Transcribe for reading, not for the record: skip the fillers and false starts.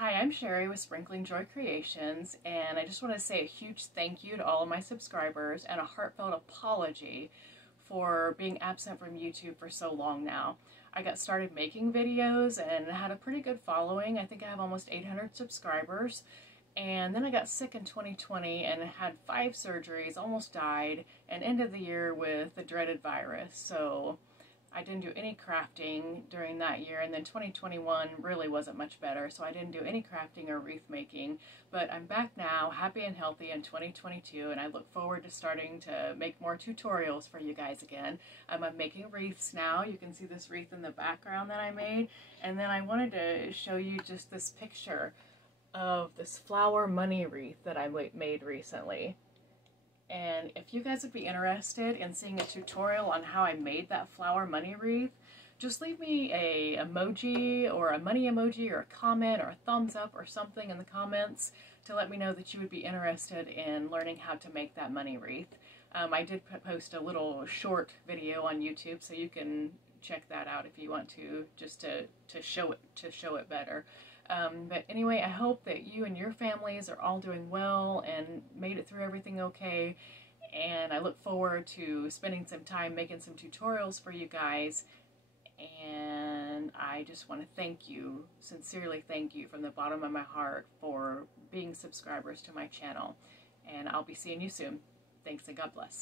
Hi, I'm Sherry with Sprinkling Joy Creations, and I just want to say a huge thank you to all of my subscribers and a heartfelt apology for being absent from YouTube for so long now. I got started making videos and had a pretty good following. I think I have almost 800 subscribers. And then I got sick in 2020 and had 5 surgeries, almost died, and ended the year with the dreaded virus. So I didn't do any crafting during that year, and then 2021 really wasn't much better, so I didn't do any crafting or wreath making. But I'm back now, happy and healthy in 2022, and I look forward to starting to make more tutorials for you guys again. I'm making wreaths now. You can see this wreath in the background that I made, and then I wanted to show you just this picture of this flower money wreath that I made recently. And if you guys would be interested in seeing a tutorial on how I made that flower money wreath, just leave me a emoji or a money emoji or a comment or a thumbs up or something in the comments to let me know that you would be interested in learning how to make that money wreath. I did post a little short video on YouTube, so you can check that out if you want to, just to show it better. But anyway, I hope that you and your families are all doing well and made it through everything okay. And I look forward to spending some time making some tutorials for you guys. And I just want to thank you, sincerely thank you from the bottom of my heart for being subscribers to my channel. And I'll be seeing you soon. Thanks and God bless.